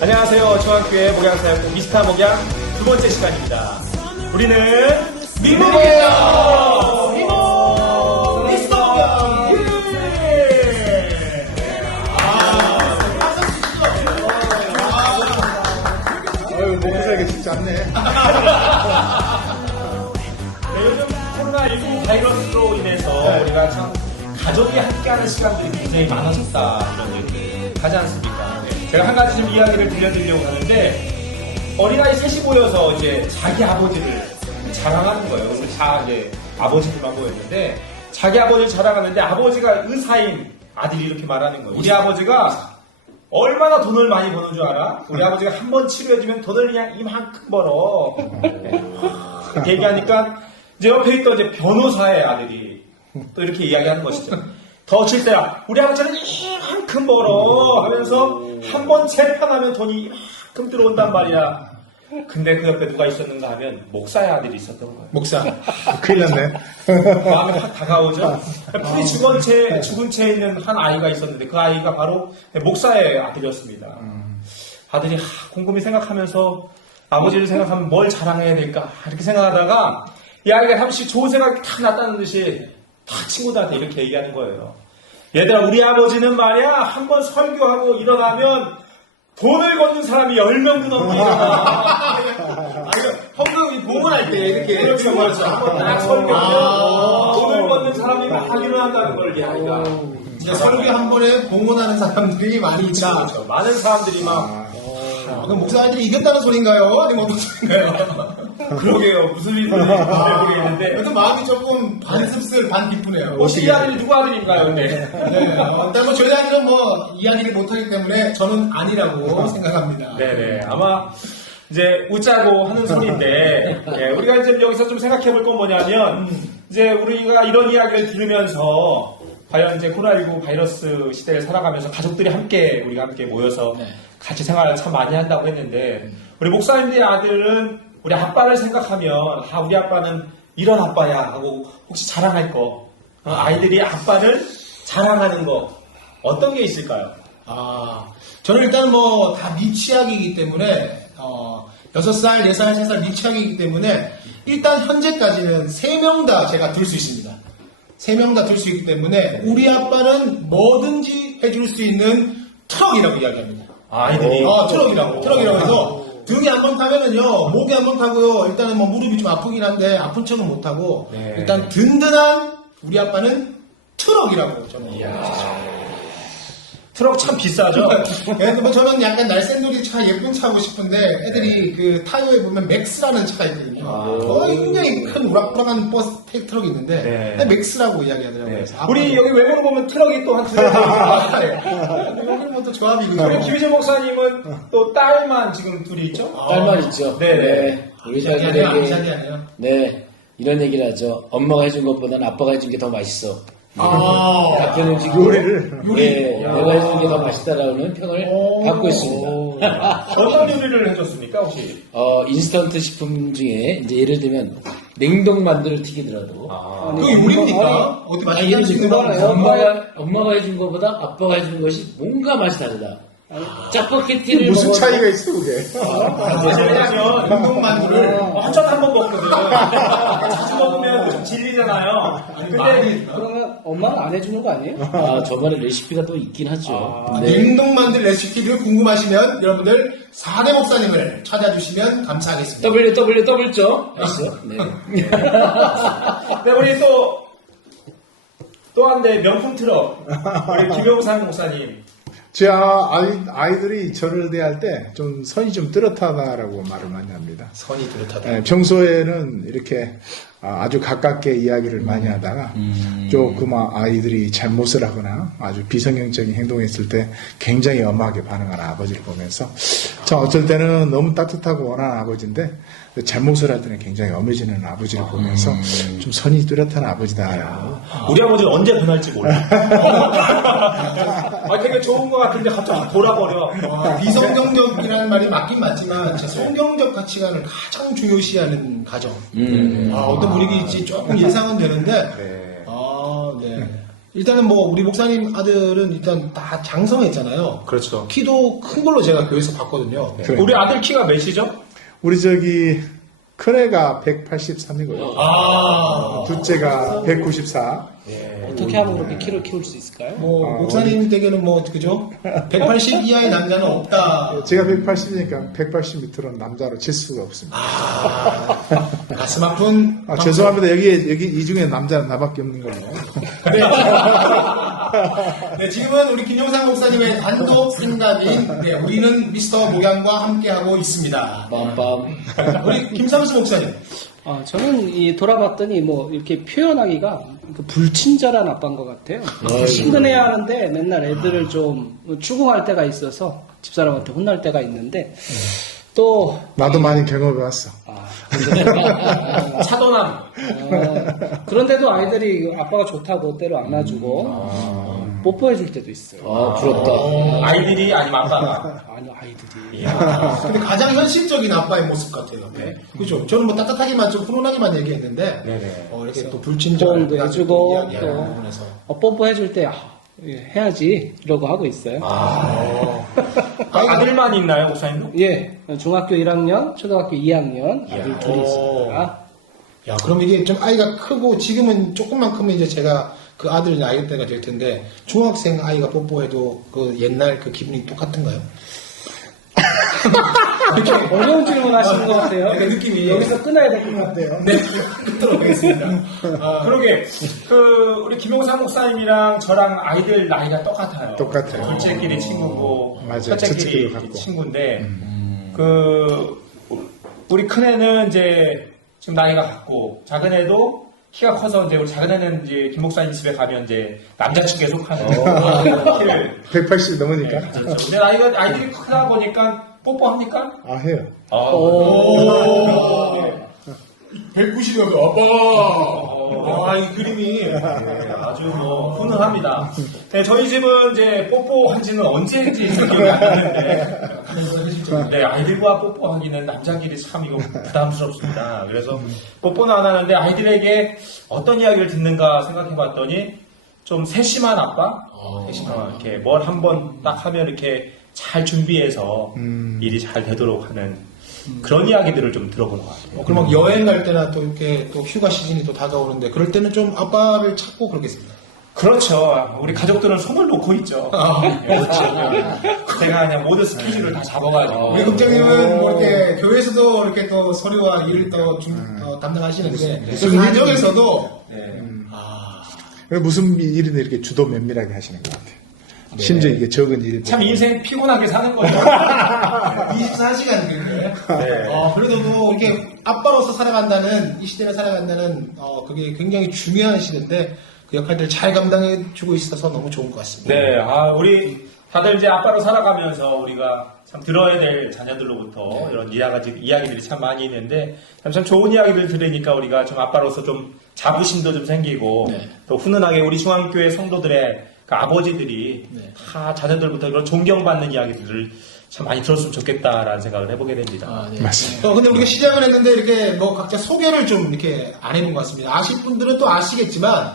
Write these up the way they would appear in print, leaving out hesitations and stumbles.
안녕하세요. 중앙교회 목양사역부 미스터 목양 두 번째 시간입니다. 우리는 미목이에요. 미목 미스터 목양. 아유, 먹고 살기 쉽지 않네. 요즘 코로나19 바이러스로 인해서 우리가 참 가족이 함께하는 시간들이 굉장히 많아졌다 이런 얘기 하지 않습니까? 제가 한 가지 좀 이야기를 들려드리려고 하는데 어린아이 셋이 모여서 이제 자기 아버지를 자랑하는 거예요. 그래서 이제 아버지들만 모였는데 자기 아버지를 자랑하는데 아버지가 의사인 아들이 이렇게 말하는 거예요. 우리 아버지가 얼마나 돈을 많이 버는 줄 알아? 우리 아버지가 한 번 치료해주면 돈을 그냥 이만큼 벌어. 그렇게 얘기하니까 이제 옆에 있던 이제 변호사의 아들이 또 이렇게 이야기하는 것이죠. 더 칠 때야 우리 아버지는 이만큼 벌어 하면서 한 번 재판하면 돈이 이만큼 들어온단 말이야. 근데 그 옆에 누가 있었는가 하면 목사의 아들이 있었던 거예요. 목사. 큰일 났네. 마음이 확 다가오죠. 풀이 죽은 채 있는 한 아이가 있었는데 그 아이가 바로 목사의 아들이었습니다. 아들이 곰곰이 생각하면서 아버지를 생각하면 뭘 자랑해야 될까 이렇게 생각하다가 이 아이가 잠시 좋은 생각이 탁 났다는 듯이 다 친구들한테 이렇게 얘기하는 거예요. 얘들아, 우리 아버지는 말이야 한 번 설교하고 일어나면 돈을 걷는 사람이 10명도 넘게 일어나. 헌금이 봉헌할 때 이렇게 그렇죠. 한번 딱 설교하면 돈을 걷는 사람이 막 일어난다는 걸 이 아이가. 설교 한 번에 봉헌하는 사람들이 많이 있다. 그렇죠. 많은 사람들이 막 그럼 목사님들이 이겼다는 소린가요? 아니면 어떤 소린가요? 그러게요. 무슨 일인지 모르겠는데. 그래서 마음이 조금 반 씁쓸 반 기쁘네요. 혹시 이 아들이 누구 아들인가요? 근데 네. 일단 뭐 저희 아들은 뭐 이야기를 못하기 때문에 저는 아니라고 생각합니다. 네네. 아마 이제 웃자고 하는 소리인데 우리가 이제 여기서 좀 생각해 볼 건 뭐냐면 이제 우리가 이런 이야기를 들으면서 과연 이제 코로나19 바이러스 시대를 살아가면서 가족들이 우리가 함께 모여서 같이 생활을 참 많이 한다고 했는데 우리 목사님들의 아들은 우리 아빠를 생각하면 우리 아빠는 이런 아빠야 하고 혹시 자랑할 거 아이들이 아빠를 자랑하는 거 어떤 게 있을까요? 저는 일단 뭐 다 미취학이기 때문에 6살, 4살, 3살 미취학이기 때문에 일단 현재까지는 3명 다 제가 들 수 있습니다. 3명 다 들 수 있기 때문에 우리 아빠는 뭐든지 해줄 수 있는 트럭이라고 이야기합니다. 아이들이 트럭이라고 해서 등에 한 번 타면은요, 목에 한 번 타고요, 일단은 뭐 무릎이 좀 아프긴 한데 아픈 척은 못 하고 일단 든든한 우리 아빠는 트럭이라고 저는 트럭 참 비싸죠? 그래서 뭐 저는 약간 날쌘돌이 차 예쁜 차 하고 싶은데 애들이 그 타이어에 보면 맥스라는 차가 있거든요. 굉장히 큰 우락부락한 버스 트럭이 있는데 맥스라고 이야기하더라고요. 그래서 우리 여기 외모로 보면 트럭이 또 한 2대 여기 뭐또 조합이군요. 우리 김희재 목사님은 또 딸만 지금 둘이 있죠? 딸만 있죠. 네. 우리 아니에요. 자녀에게 네 이런 얘기를 하죠. 엄마가 해준 것보다는 아빠가 해준 게 더 맛있어. 같은 음식을 내가 해준 게 더 맛있다라는 평을 받고 있습니다. 어떤 요리를 해줬습니까 혹시? 인스턴트 식품 중에 이제 예를 들면 냉동 만두를 튀기더라도 그게 요리입니까? 어디 맛있는 거 엄마가 해준 것보다 아빠가 해준 것이 뭔가 맛이 다르다. 짜파게티를 무슨 차이가 있어, 그게? 왜냐면 냉동 만두를 한참 한번 먹거든. 자주 먹으면 좀 질리잖아요. 근데 그러면 엄마는 안 해주는 거 아니에요? 저만의 레시피가 또 있긴 하죠. 냉동 만두 레시피를 궁금하시면 여러분들 4대 목사님을 찾아주시면 감사하겠습니다. www.죠 네. 네, 우리 또 한 대 명품 트럭 우리 김용상 목사님. 제 아이들이 저를 대할 때 좀 선이 좀 뚜렷하다라고 말을 많이 합니다. 선이 뚜렷하다. 평소에는 이렇게 아주 가깝게 이야기를 많이 하다가 조금 아이들이 잘못을 하거나 아주 비성경적인 행동했을 때 굉장히 엄하게 반응하는 아버지를 보면서 참 어쩔 때는 너무 따뜻하고 원하는 아버지인데 잘못을 할 때는 굉장히 엄해지는 아버지를 보면서 좀 선이 뚜렷한 아버지다라고. 우리 아버지는 언제 변할지 몰라. 되게 좋은 것 같은데 갑자기 돌아버려. 비성경적이라는 말이 맞긴 맞지만 제 성경적 가치관을 가장 중요시하는 가정. 어떤 분위기일지 조금 예상은 되는데 네. 일단은 뭐 우리 목사님 아들은 일단 다 장성했잖아요. 그렇죠. 키도 큰 걸로 제가 교회에서 봤거든요. 그래. 우리 아들 키가 몇이죠? 우리 저기 큰애가 183이고요. 아, 둘째가 194. 어떻게 하면 그렇게 키를 키울 수 있을까요? 뭐 목사님 댁에는 뭐 그죠? 180 이하의 남자는 없다. 제가 180이니까 180 밑으로는 남자로 칠 수가 없습니다. 가슴 아픈. 죄송합니다. 여기 이 중에 남자는 나밖에 없는 걸로. 네, 지금은 우리 김용상 목사님의 단독 생각인 우리는 미스터 목양과 함께하고 있습니다. 빰빰. 우리 김삼수 목사님. 저는 돌아봤더니 뭐 이렇게 표현하기가 그 불친절한 아빠인 것 같아요. 친근해야 하는데 맨날 애들을 좀 추궁할 때가 있어서 집사람한테 혼날 때가 있는데 또 나도 많이 경험해봤어. 차도남. 그런데도 아이들이 아빠가 좋다고 때로 안아주고 뽀뽀해줄 때도 있어요. 부럽다. 아이들이 아니면 아빠가. 아니 아이들이. 근데 가장 현실적인 아빠의 모습 같아요. 네. 그죠? 저는 뭐 따뜻하게만 좀 훈훈하게만 얘기했는데 네네. 이렇게 또 불친절 포옹도 해주고 이야기하는 또 부분에서 뽀뽀해줄 때 해야지 이러고 하고 있어요. 아들만 있나요, 목사님도? 예, 중학교 1학년, 초등학교 2학년 아들 둘이 있습니다. 야, 그럼 이게 좀 아이가 크고 지금은 조금만 크면 이제 제가 그 아들 나이 때가 될 텐데 중학생 아이가 뽀뽀해도 그 옛날 그 기분이 똑같은가요? 어려운 질문 하시는 것 같아요. 네, 느낌이 여기서 끊어야 될 것 같아요. 네, 끊도록 하겠습니다. 그러게, 우리 김용상 목사님이랑 저랑 아이들 나이가 똑같아요. 똑같아요. 둘째끼리 친구고, 맞아요. 첫째끼리 첫째끼리 같고. 친구인데, 우리 큰애는 이제 지금 나이가 같고, 작은애도 키가 커서 이제 우리 작은애는 이제 김 목사님 집에 가면 이제 남자친구에 속하는 키를. 180 넘으니까. 네, 그렇죠. 근데 나이가 아이들이 크다 보니까 뽀뽀합니까? 해요. 190이면 아빠가 이 그림이 아주 뭐 훈훈합니다. 네, 저희 집은 이제 뽀뽀한 지는 언제인지 기억이 안 나는데, 네, 아이들과 뽀뽀하기는 남자끼리 참 이거 부담스럽습니다. 그래서 뽀뽀는 안 하는데 아이들에게 어떤 이야기를 듣는가 생각해봤더니 좀 세심한 아빠, 이렇게 뭘 한번 딱 하면 이렇게 잘 준비해서 일이 잘 되도록 하는 그런 이야기들을 좀 들어본 것 같아요. 그럼 막 여행 갈 때나 또 이렇게 또 휴가 시즌이 또 다가오는데 그럴 때는 좀 아빠를 찾고 그러겠습니다. 그렇죠. 우리 가족들은 손을 놓고 있죠. 그렇죠. 제가 그냥 모든 스케줄을 다 잡아가지고. 우리 국장님은 뭐 이렇게 교회에서도 이렇게 또 서류와 일을 또 담당하시는데 그 가정에서도 무슨 일이든 이렇게 주도 면밀하게 하시는 것 같아요. 심지어 이게 적은 일이 참 인생 피곤하게 사는 거죠. 24시간 그게. 네. 그래도 뭐 이렇게 아빠로서 살아간다는 이 시대를 살아간다는 그게 굉장히 중요한 시대인데 그 역할들을 잘 감당해주고 있어서 너무 좋은 것 같습니다. 네, 우리 다들 이제 아빠로 살아가면서 우리가 참 들어야 될 자녀들로부터 이런 이야기들이 참 많이 있는데 참 좋은 이야기들 들으니까 우리가 좀 아빠로서 좀 자부심도 좀 생기고 또 훈훈하게 우리 중앙교회 성도들의 그 아버지들이 다 자녀들부터 이런 존경받는 이야기들을 참 많이 들었으면 좋겠다라는 생각을 해보게 됩니다. 네. 맞습니다. 근데 우리가 시작을 했는데 이렇게 뭐 각자 소개를 좀 이렇게 안 해본 것 같습니다. 아실 분들은 또 아시겠지만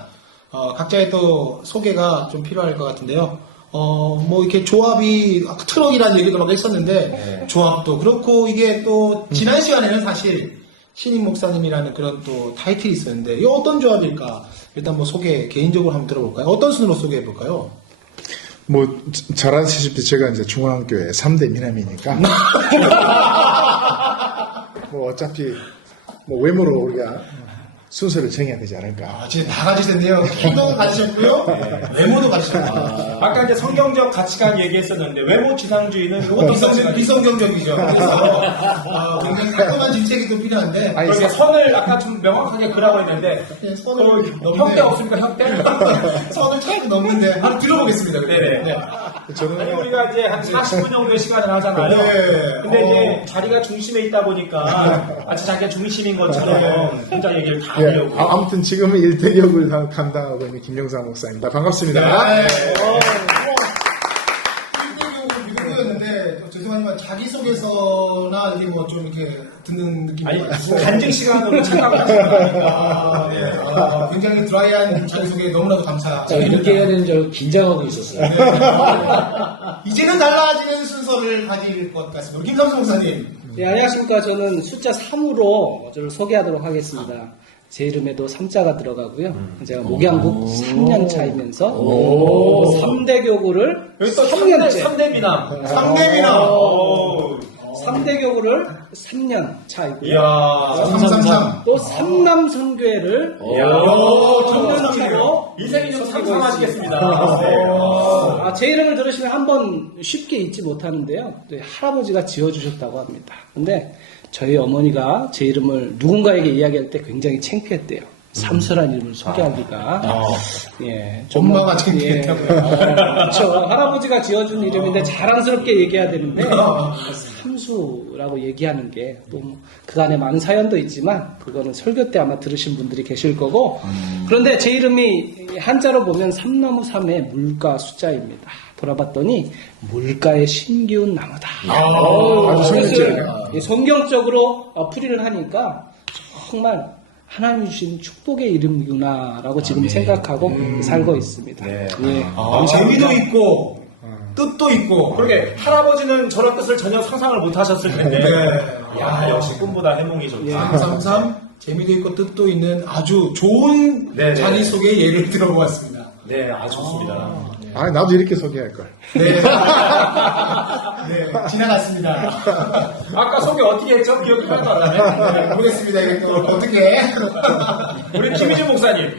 각자의 또 소개가 좀 필요할 것 같은데요. 뭐 이렇게 조합이 트럭이라는 얘기도 막 했었는데 조합도 그렇고 이게 또 지난 시간에는 사실 신임 목사님이라는 그런 또 타이틀이 있었는데 이 어떤 조합일까? 일단 뭐 소개 개인적으로 한번 들어볼까요? 어떤 순으로 소개해 볼까요? 뭐 잘 아시다시피 제가 이제 중앙교회 3대 미남이니까 뭐 어차피 뭐 외모로 우리가 순서를 정해야 되지 않을까. 지금 다 가지셨네요. 키도 가지셨고요. 외모도 가지셨고. 아까 이제 성경적 가치관 얘기했었는데 외모 지상주의는 그것도 비성경적이죠. 그래서 굉장히 깔끔한 정책이 또 필요한데 그렇게 선을 아까 좀 명확하게 그라고 했는데 선을 형대 없습니까 형대? 선을 자꾸 넘는데 한번 들어보겠습니다. 네네. 네. 아니, 우리가 이제 한 40분 정도의 시간을 하잖아요. 네. 근데 이제 자리가 중심에 있다 보니까 마치 자기가 중심인 것처럼 혼자 얘기를 다 하려고. 아무튼 지금은 일대력을 감당하고 있는 김영상 목사입니다. 반갑습니다. 네. 일대기업으로 미국이었는데 죄송하지만 자기소개서나 이렇게 뭐 좀 이렇게 듣는 느낌이 아니, 있고. 간증 시간으로 착각하시는 거니까. 네. 굉장히 드라이한 자기소개 너무나도 감사. 자, 이렇게 해야 되는 줄 알고 긴장하고 있었어요. 이제는 달라지는 순서를 가질 것 같습니다. 우리 김삼수 목사님. 네, 안녕하십니까. 저는 숫자 3으로 저를 소개하도록 하겠습니다. 제 이름에도 3자가 들어가고요. 제가 목양국 3년 차이면서 3대 교구를 여기 또 3년째 3대 미남. 상대미나. 3대 교구를 3년 차이고요. 이야. 333. 또 삼남 선교회를 이야. 3년 차로 인생이 좀 삼삼하시겠습니다. 네. 제 이름을 들으시면 한번 쉽게 잊지 못하는데요. 또 할아버지가 지어주셨다고 합니다. 근데 저희 어머니가 제 이름을 누군가에게 이야기할 때 굉장히 창피했대요. 삼수란 이름을 소개하기가. 예, 엄마가 창피했다고요. 그렇죠. 할아버지가 지어준 이름인데 자랑스럽게 얘기해야 되는데 삼수라고 얘기하는 게 또 그 안에 많은 사연도 있지만 그거는 설교 때 아마 들으신 분들이 계실 거고 그런데 제 이름이 한자로 보면 삼나무 삼의 물가 숫자입니다. 돌아봤더니 물가의 신기운 나무다. 아주 성경적이네요. 성경적으로 풀이를 하니까 정말 하나님이 주신 축복의 이름이구나라고 지금 생각하고 살고 있습니다. 네. 예. 재미도 있고, 뜻도 있고. 그러게 할아버지는 저런 뜻을 전혀 상상을 못 하셨을 텐데. 야, 역시 꿈보다 해몽이 좋다. 333. 재미도 있고, 뜻도 있는 아주 좋은 네네. 자기소개 예를 들어보았습니다. 네, 아주 좋습니다. 아, 나도 이렇게 소개할걸. 네. 네, 지나갔습니다. 아까 소개 어떻게 했죠? 기억이 하나도 안 나네. 네, 모르겠습니다. 이게 또 어떻게. 우리 김희준 목사님.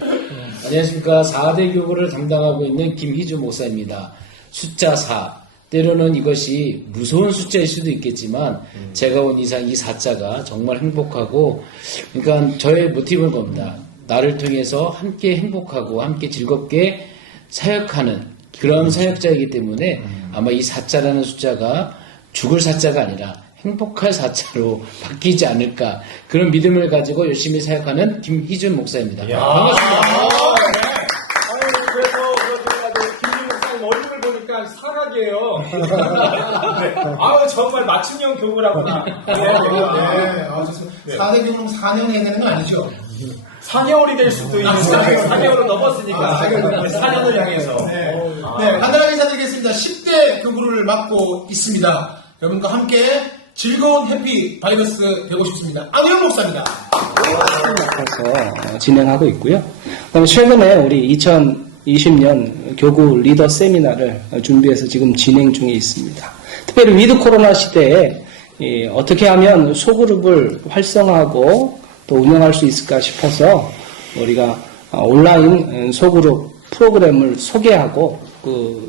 안녕하십니까. 4대 교구를 담당하고 있는 김희주 목사입니다. 숫자 4. 때로는 이것이 무서운 숫자일 수도 있겠지만 제가 온 이상 이 4자가 정말 행복하고 그러니까 저의 모티브는 겁니다. 나를 통해서 함께 행복하고 함께 즐겁게 사역하는 그런 사역자이기 때문에 아마 이 4자라는 숫자가 죽을 4자가 아니라 행복할 4자로 바뀌지 않을까 그런 믿음을 가지고 열심히 사역하는 김희준 목사입니다. 반갑습니다. 그래서 김희준 목사님 얼굴을 보니까 사각이에요. 네. 아우, 정말 맞춤형 교구라구나. 네, 좋습니다. 4대 교는 4년에 되는 건 아니죠? 4개월이 될 수도 있는 4개월을 넘었으니까 4년을 향해서. 네, 간단하게 인사드리겠습니다. 10대 교구를 맡고 있습니다. 여러분과 함께 즐거운 해피 바이러스 되고 싶습니다. 안녕 목사입니다. 맡아서 진행하고 있고요. 그다음에 최근에 우리 2020년 교구 리더 세미나를 준비해서 지금 진행 중에 있습니다. 특별히 위드 코로나 시대에 어떻게 하면 소그룹을 활성화하고 또 운영할 수 있을까 싶어서 우리가 온라인 소그룹 프로그램을 소개하고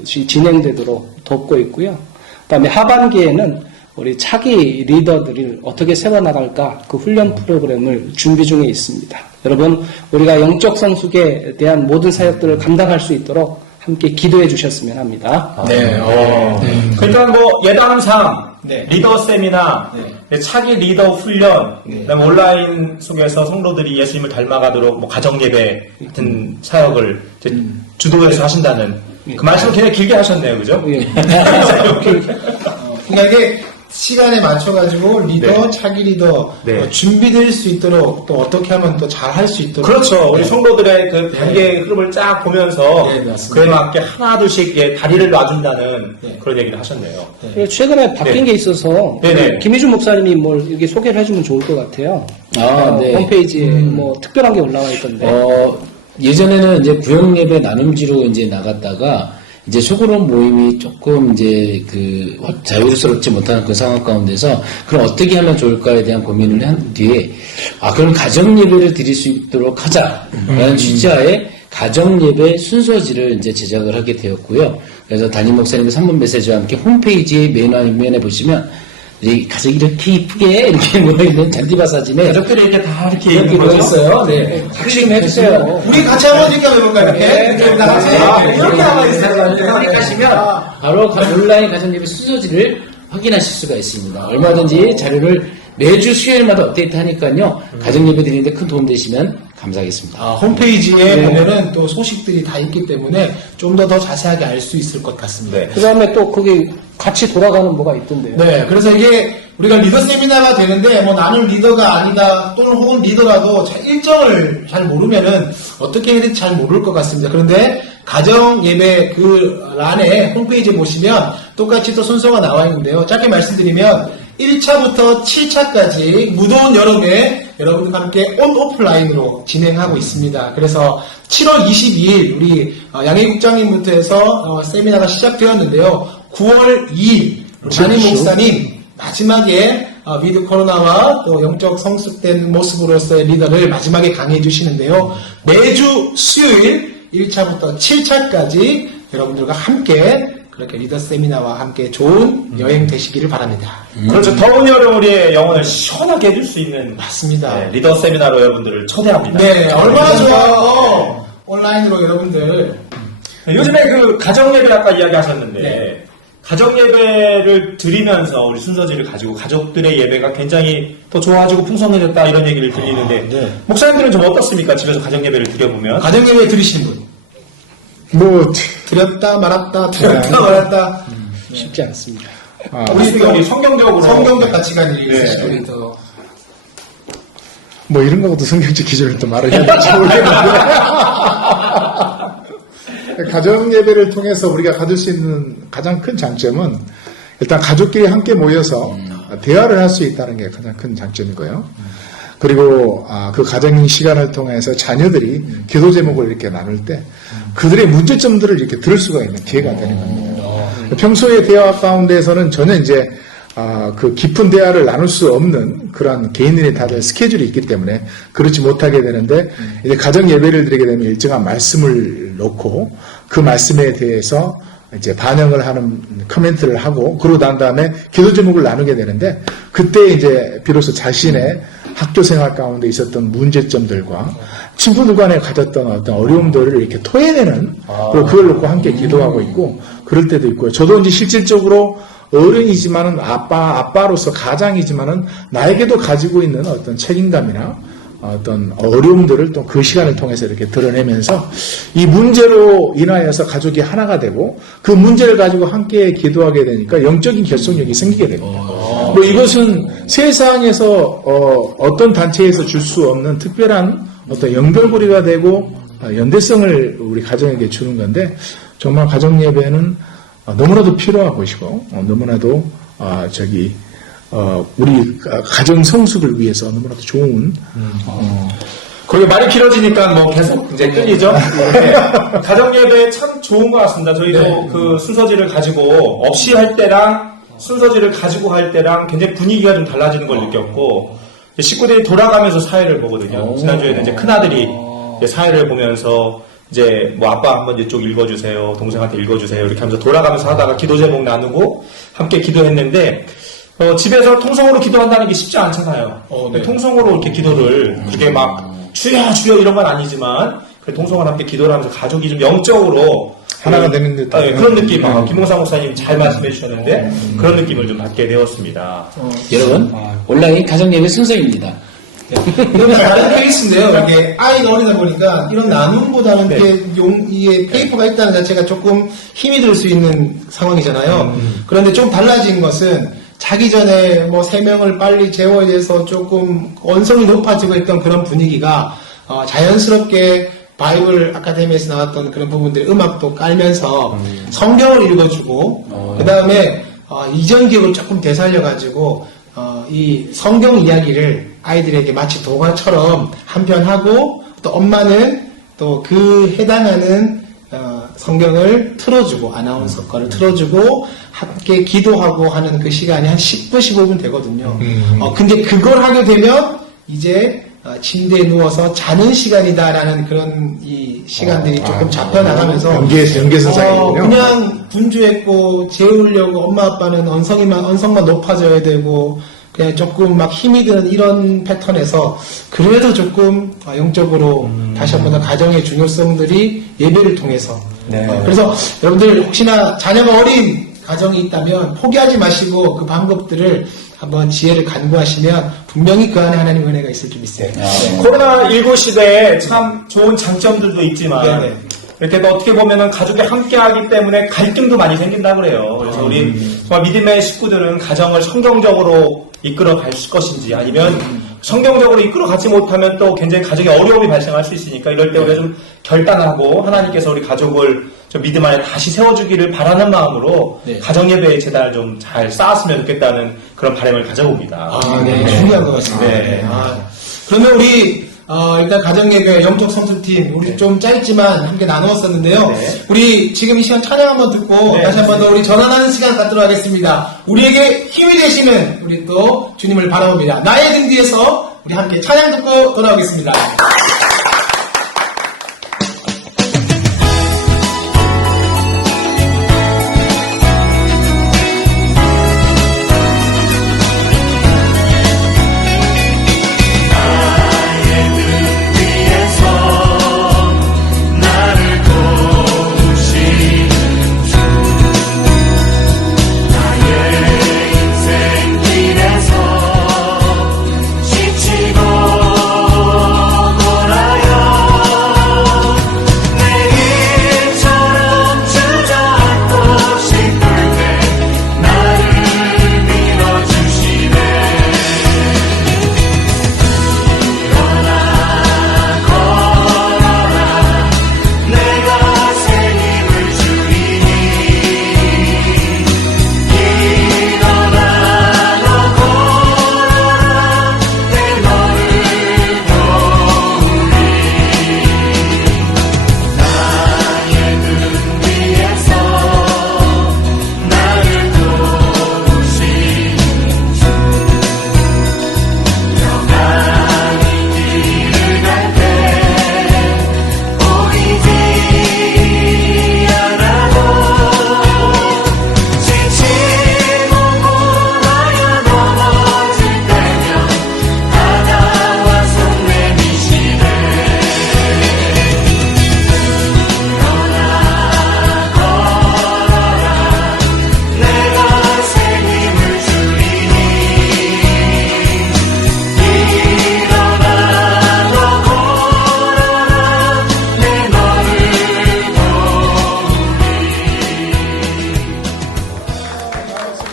진행되도록 돕고 있고요. 그다음에 하반기에는 우리 차기 리더들을 어떻게 세워나갈까 그 훈련 프로그램을 준비 중에 있습니다. 여러분 우리가 영적 성숙에 대한 모든 사역들을 감당할 수 있도록 함께 기도해 주셨으면 합니다. 네, 일단 뭐 예당상 네. 리더 세미나, 차기 리더 훈련, 그다음에 온라인 속에서 성도들이 예수님을 닮아가도록 뭐 가정 예배 같은 사역을 이제 주도해서 하신다는 그 말씀을 굉장히 길게 하셨네요, 그죠? 예. 그러니까 이게 시간에 맞춰가지고 리더, 네. 차기 리더 네. 준비될 수 있도록 또 어떻게 하면 또 잘 할 수 있도록 그렇죠. 우리 성도들의 그 단계의 흐름을 쫙 보면서 네, 맞습니다. 그에 맞게 하나둘씩 다리를 놔준다는 그런 얘기를 하셨네요. 그리고 최근에 바뀐 게 있어서 네네. 김희준 목사님이 뭘 이렇게 소개를 해주면 좋을 것 같아요. 네. 홈페이지에 뭐 특별한 게 올라와 있던데. 예전에는 이제 구역 예배 나눔지로 이제 나갔다가 이제 소그룹 모임이 조금 이제 그 자유스럽지 못한 그 상황 가운데서 그럼 어떻게 하면 좋을까에 대한 고민을 한 뒤에 그럼 가정 예배를 드릴 수 있도록 하자라는 취지하에 가정 예배 순서지를 이제 제작을 하게 되었고요. 그래서 담임 목사님의 3분 메시지와 함께 홈페이지의 맨 화면에 보시면 이 가족이 이렇게 이쁘게 이렇게 모여있는 잔디밭 사진에 가족들이 이렇게 다 이렇게 이렇게 있는 거죠? 모여있어요. 네. 같이 좀 해주세요. 우리 같이 한번 이렇게 해볼까요? 이렇게 다 같이 이렇게 나와 있어요. 클릭하시면 바로 온라인 가정예배 순서지를 확인하실 수가 있습니다. 얼마든지 자료를 매주 수요일마다 업데이트 하니까요. 가정예배 드리는데 큰 도움 되시면 감사하겠습니다. 홈페이지에 보면은 또 소식들이 다 있기 때문에 좀 더 자세하게 알 수 있을 것 같습니다. 네. 그 다음에 또 거기 같이 돌아가는 뭐가 있던데요. 네, 그래서 이게 우리가 리더 세미나가 되는데 뭐 나는 리더가 아니다 또는 혹은 리더라도 일정을 잘 모르면은 어떻게 해야 될지 잘 모를 것 같습니다. 그런데 가정 예배 그 란에 홈페이지에 보시면 똑같이 또 순서가 나와 있는데요. 짧게 말씀드리면 1차부터 7차까지 무더운 여름에 여러분과 함께 온 오프라인으로 진행하고 있습니다. 그래서 7월 22일 우리 양희 국장님부터 해서 세미나가 시작되었는데요. 9월 2일 담임 목사님 마지막에 위드 코로나와 또 영적 성숙된 모습으로서의 리더를 마지막에 강의해 주시는데요. 매주 수요일 1차부터 7차까지 여러분들과 함께 그렇게 리더 세미나와 함께 좋은 여행 되시기를 바랍니다. 그렇죠. 더운 여름 우리의 영혼을 시원하게 해줄 수 있는 맞습니다. 네, 리더 세미나로 여러분들을 초대합니다. 네, 얼마나 좋아요. 온라인으로 여러분들. 네, 요즘에 그 가정예배 아까 이야기하셨는데 네. 가정예배를 드리면서 우리 순서지를 가지고 가족들의 예배가 굉장히 더 좋아지고 풍성해졌다 이런 얘기를 들리는데 네. 목사님들은 좀 어떻습니까? 집에서 가정예배를 드려보면 가정예배 들으시는 분. 뭐, 드렸다 말았다 드렸다 말았다. 쉽지 않습니다. 우리 성경적으로 성경적 가치관이 네. 있으시고 우리 더 뭐 이런 것도 성경적 기준을 또 말을 해야 될지 모르겠는데. 가정 예배를 통해서 우리가 가질 수 있는 가장 큰 장점은 일단 가족끼리 함께 모여서 대화를 할 수 있다는 게 가장 큰 장점이고요. 그리고 그 가정 시간을 통해서 자녀들이 기도 제목을 이렇게 나눌 때 그들의 문제점들을 이렇게 들을 수가 있는 기회가 되는 겁니다. 평소의 대화 가운데에서는 전혀 이제 그 깊은 대화를 나눌 수 없는 그런 개인들이 다들 스케줄이 있기 때문에 그렇지 못하게 되는데 이제 가정 예배를 드리게 되면 일정한 말씀을 놓고 그 말씀에 대해서 이제 반영을 하는 코멘트를 하고 그러고 난 다음에 기도 제목을 나누게 되는데 그때 이제 비로소 자신의 학교 생활 가운데 있었던 문제점들과 친구들 간에 가졌던 어떤 어려움들을 이렇게 토해내는 그리고 그걸 놓고 함께 기도하고 있고 그럴 때도 있고요. 저도 이제 실질적으로 어른이지만은 아빠로서 가장이지만은 나에게도 가지고 있는 어떤 책임감이나 어떤 어려움들을 또 그 시간을 통해서 이렇게 드러내면서 이 문제로 인하여서 가족이 하나가 되고 그 문제를 가지고 함께 기도하게 되니까 영적인 결속력이 생기게 됩니다. 뭐 이것은 세상에서 어떤 단체에서 줄 수 없는 특별한 어떤 연결고리가 되고 연대성을 우리 가정에게 주는 건데 정말 가정 예배는 너무나도 필요한 것이고 너무나도 우리 가정 성숙을 위해서 너무나도 좋은 거기 말이 길어지니까 뭐 계속 이제 끌리죠. 네. 가정 예배 참 좋은 것 같습니다. 저희도 네. 그 순서지를 가지고 없이 할 때랑 순서지를 가지고 할 때랑 굉장히 분위기가 좀 달라지는 걸 느꼈고 식구들이 돌아가면서 사회를 보거든요. 지난주에는 이제 큰아들이 이제 사회를 보면서 이제 뭐 아빠 한번 이쪽 읽어주세요, 동생한테 읽어주세요 이렇게 하면서 돌아가면서 하다가 기도 제목 나누고 함께 기도했는데 집에서 통성으로 기도한다는 게 쉽지 않잖아요. 네. 통성으로 이렇게 기도를 그렇게 막 주여 이런 건 아니지만 통성을 함께 기도를 하면서 가족이 좀 영적으로 하나가 되는 듯한 그런 느낌, 김홍상 목사님 잘 말씀해 주셨는데 그런 느낌을 좀 받게 되었습니다. 여러분, 온라인 가정예배 순서입니다. 이건 다른 케이스인데요. 이렇게 아이가 어리다 보니까 이런 나눔보다는 이게 페이퍼가 있다는 자체가 조금 힘이 들 수 있는 상황이잖아요. 그런데 좀 달라진 것은 자기 전에 뭐 3명을 빨리 재워야 돼서 조금 언성이 높아지고 있던 그런 분위기가 자연스럽게 바이블 아카데미에서 나왔던 그런 부분들 음악도 깔면서 성경을 읽어주고 그 다음에 이전 기억을 조금 되살려가지고 이 성경 이야기를 아이들에게 마치 동화처럼 한편 하고 또 엄마는 또 그 해당하는 성경을 틀어주고 아나운서 거를 틀어주고 함께 기도하고 하는 그 시간이 한 10분 15분 되거든요. 근데 그걸 하게 되면 이제 침대에 누워서 자는 시간이다라는 그런 이 시간들이 조금 잡혀나가면서 연계선상이군요. 그냥 분주했고 재우려고 엄마 아빠는 언성만 높아져야 되고 그냥 조금 막 힘이 드는 이런 패턴에서 그래도 조금 영적으로 다시 한번 더 가정의 중요성들이 예배를 통해서 그래서 여러분들 혹시나 자녀가 어린 가정이 있다면 포기하지 마시고 그 방법들을 한번 지혜를 간구하시면 분명히 그 안에 하나님의 은혜가 있을 줄 믿습니다. 코로나19 시대에 참 좋은 장점들도 있지만 네네. 이렇게 또 어떻게 보면은 가족이 함께하기 때문에 갈등도 많이 생긴다 그래요. 그래서 우리 정말 믿음의 식구들은 가정을 성경적으로 이끌어 갈 것인지 아니면 성경적으로 이끌어 가지 못하면 또 굉장히 가정에 어려움이 발생할 수 있으니까 이럴 때 우리가 좀 결단하고 하나님께서 우리 가족을 좀 믿음 안에 다시 세워주기를 바라는 마음으로 네. 가정예배의 재단을 좀 잘 쌓았으면 좋겠다는 그런 바람을 가져봅니다. 네. 중요한 것 같습니다. 네. 그러면 우리 일단 가정예배 영적 성수팀 우리 좀 짧지만 함께 나누었었는데요. 네. 우리 지금 이 시간 찬양 한번 듣고 네. 다시 한번 더 우리 전환하는 시간 갖도록 하겠습니다. 우리에게 힘이 되시는 우리 또 주님을 바라봅니다. 나의 등 뒤에서 우리 함께 찬양 듣고 돌아오겠습니다.